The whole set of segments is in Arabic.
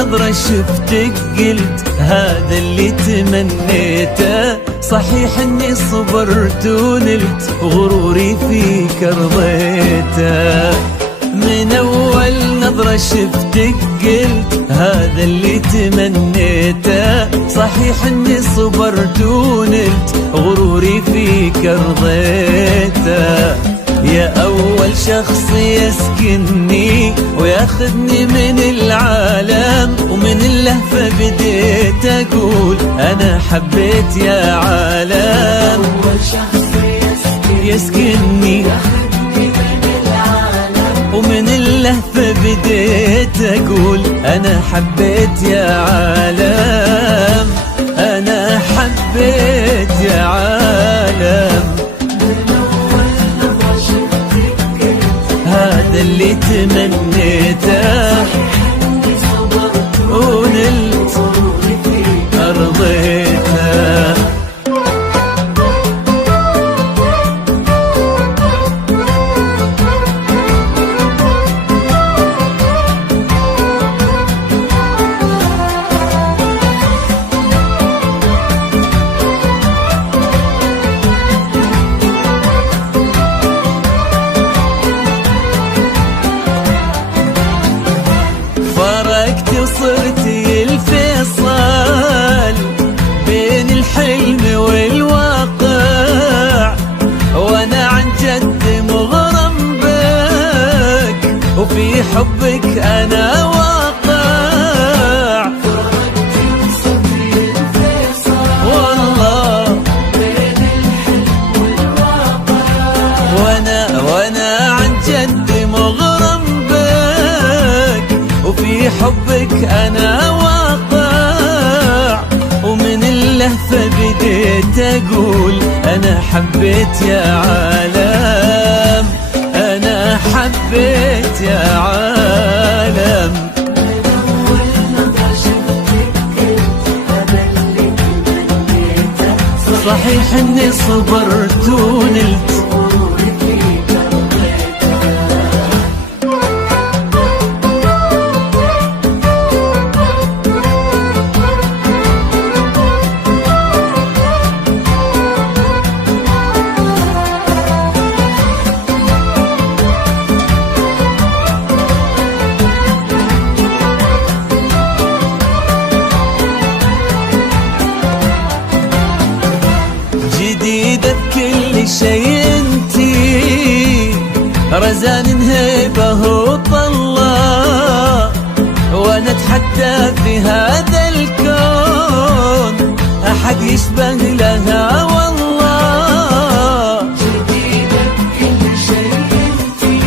نظرة شفتك قلت هذا اللي تمنيته. صحيح اني صبرت ونلت غروري فيك رضيته. من اول نظرة شفتك قلت هذا اللي تمنيته. صحيح اني صبرت ونلت غروري فيك رضيته. يا أول شخص يسكنني وياخذني من العالم، ومن اللهفة بديت أقول أنا حبيت يا عالم. أول شخص يسكنني ومن اللهفة بديت أقول أنا حبيت يا عالم. أنا حبيت يا عالم. هذا اللي تمنيته ونلت أرضيته. صرتي الفيصل بين الحلم والواقع، وانا عن جد مغرم بك وفي حبك انا واقع. والله بين الحلم والواقع، وانا عن جد مغرم بك وفي حبك أنا واقع. ومن اللهفة بديت أقول أنا حبيت يا عالم. أنا حبيت يا عالم. من أول نظرة شفتك قلت هذا اللي تمنيته. صحيح إني صبرت ونلت غروري فيك جديدة بكل شي انتي، رزان هيبة وطلة، وانا اتحدى في هذا الكون احد يشبه لها والله. جديدة بكل شي انتي،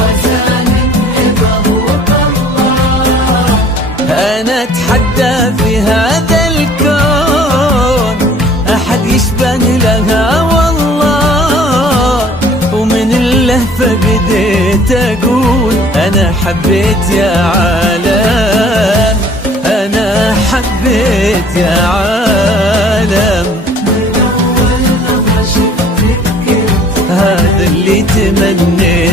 رزان هيبة وطلة، انا اتحدى في هذا الكون احد يشبه لها والله. ومن اللهفة بديت اقول انا حبيت يا عالم. انا حبيت يا عالم. من أول نظرة شفتك قلت هذا اللي تمنيته